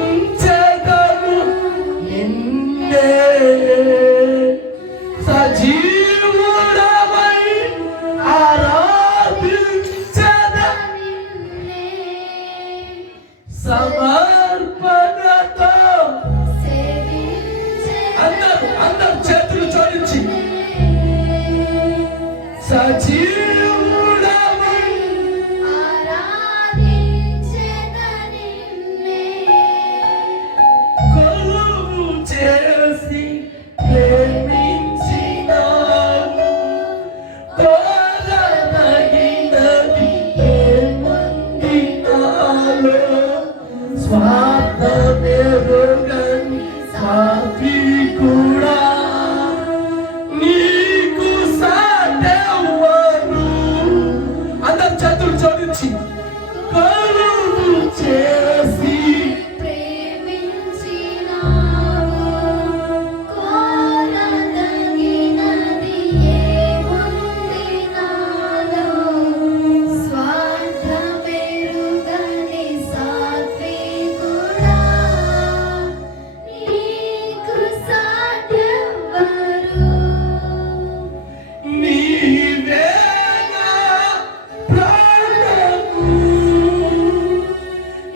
సేవించెదను నిన్నే సజీవుడవై ఆరాధించెదను సమర్పణతో అందరూ చేతులు జోడించి సజీవుడవై ఆరాధించెదను కొలువు చేసి ప్రేమించినావు కోరదగినది ఏముంది నాలో స్వార్థమెరుగని సాత్వికుడా నీకు సాటెవ్వరు అందరు చేతులు జోడించి కొలువు చేసి ప్రేమించినావు కోరదగినది ఏముంది నాలో స్వార్థమెరుగని సాత్వికుడా నీకు సాటెవ్వరు నీవే నా ప్రాణము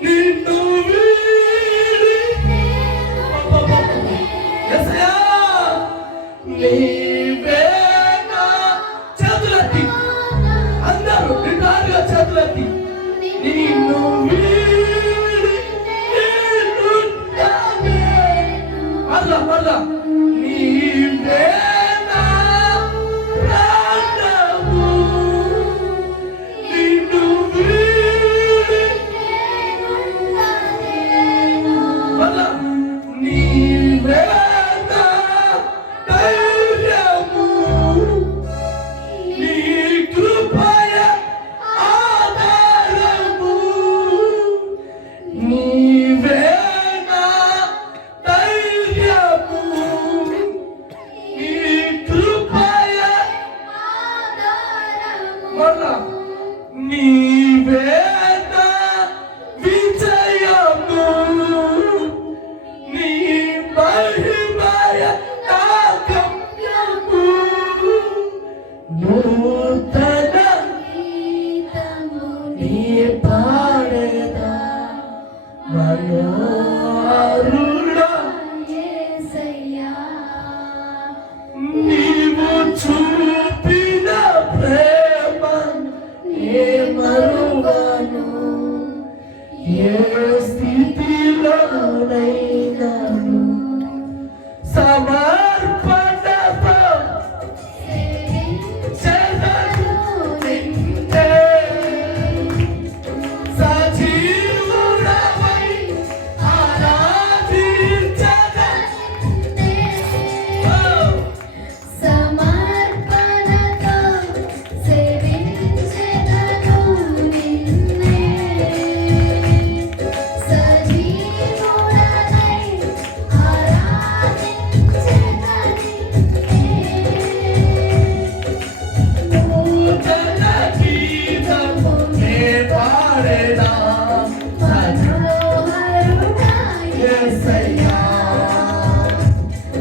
నిన్ను వీడి యేసయ్యా నీవే నా చేతులెత్తి అందరూ నిటారుగా చేతులెత్తి నిన్ను వీడి నేనుండలేను మళ్ళా నీవే నా ప్రాణము నిన్ను వీడి మళ్ళా నీవే నా ధైర్యము నీ కృపయ ఆధారము నీవే నా ధైర్యము నీ కృపయ మళ్ళా నీవే నా విజయము నీ మహిమయ నా గమ్యము నూతన నీ పాడేదా మనోహరుడా నీవు చూపిన ప్రేమ ఏ మరువను ఏ స్థితిలోనైనాను సమర్పణతో చేదను నిన్నే సజీవుడవై ఆరాధించెదను సమర్పణతో సేవించెదను నిన్నే సజీవుడవై ఆరాధించెదను నూతన గీతము నే పాడేదా మనోహరుడా యేసయ్యా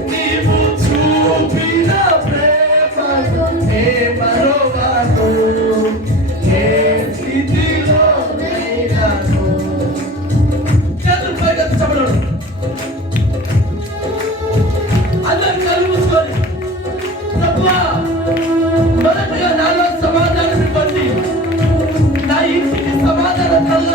నీవు చూపిన ప్రేమను నే మరువను ఏ స్థితిలోనైనాను చేతులు పైకెత్తి చెప్పడం అందరు కళ్ళు మూసుకొని ప్రభువా మొదటగా నాలో సమాధానం ఇవ్వండి నా ఇంటికి సమాధానం కలగ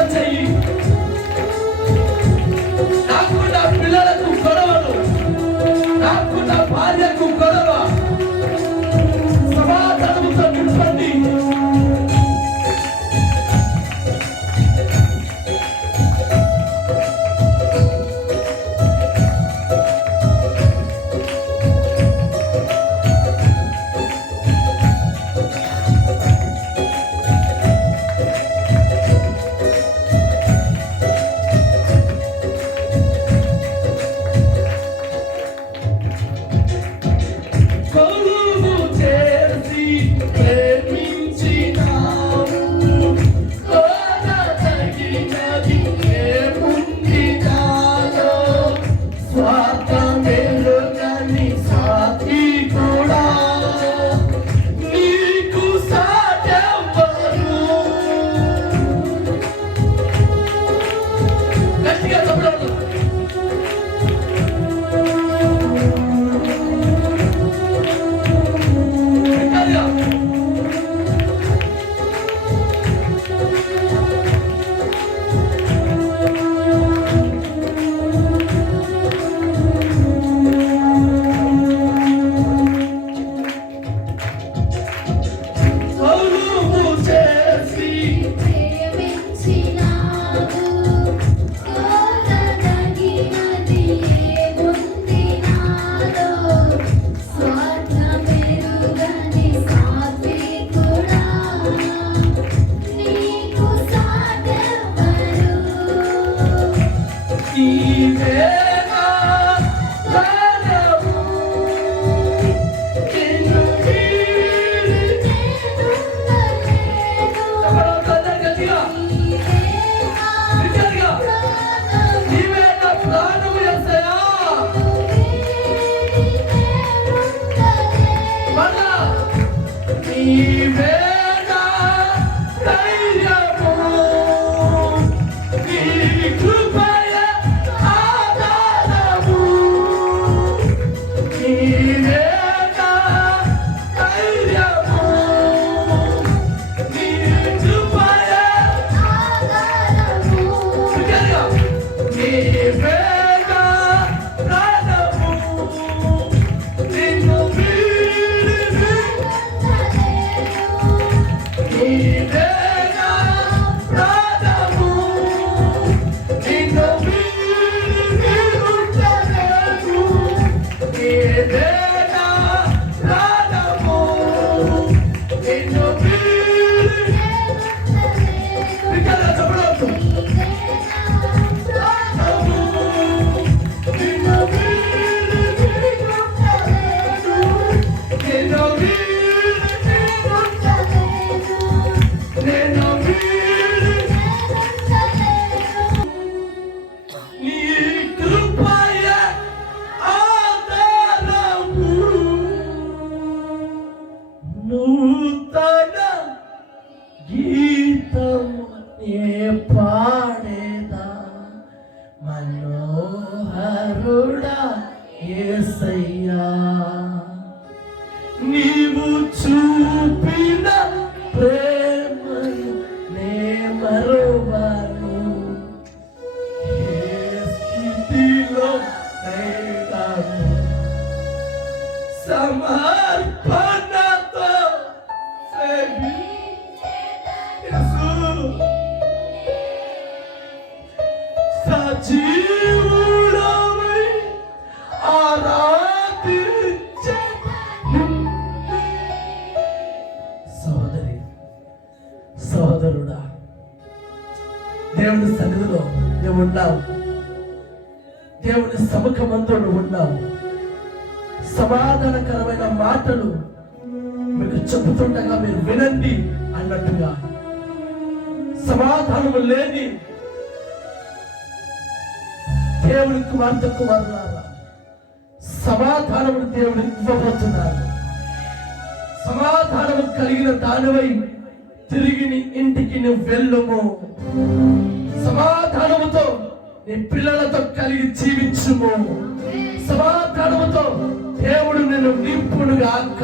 పాడేదా మనోహరుడా యేసయ్యా నీవు చూపిన ప్రేమను నే మరువను ఏ స్థితిలో నైనాను సమర్పణతో యేసు సజీవుడవై ఆరాధించెదను. సోదరి సోదరుడా, దేవుని సన్నిధిలో నువ్వు ఉన్నావు, దేవుని సముఖమందు నువ్వు ఉన్నావు. సమాధానకరమైన మాటలు మీకు చెబుతుండగా మీరు వినండి అన్నట్టుగా సమాధానము లేని దేవుని కుమార్తె కుమారులారా సమాధానమును దేవుడు ఇవ్వబోతున్నారు. సమాధానము కలిగిన దానివై తిరిగి నీ ఇంటికి నువ్వు వెళ్ళుము. సమాధానముతో నీ పిల్లలతో కలిగి జీవించుము. సమాధానముతో దేవుడు నిన్ను నింపునుగాక.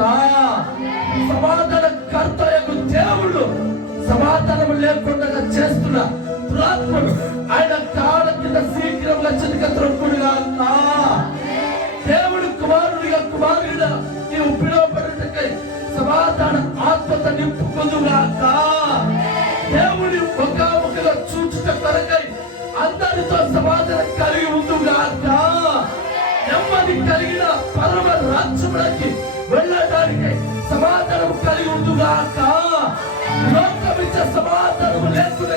సమాధాన కర్తయ్యకు దేవుడు సమాధానము లేకుండా చేస్తున్న దురాత్మను ఆయన కాళ్ళ కింద శీఘ్రంగా చితిక త్రొక్కుడుగాక. దేవుడు కుమారుడిగా కుమారుడిగా నీవు పిలువబడినకై సమాధాన ఆత్మత నింపుకొనుగాక. దేవుడి ముఖాముఖిగా చూచుట కొరకై అందరితో సమాధానం కలిగి ఉండుగాక. నెమ్మది కలిగిన పరమ రాజ్యములకి వెళ్ళడానికి సమాధానం కలిగి ఉండుగాక. లోకమిచ్చే సమాధానం లేకుండా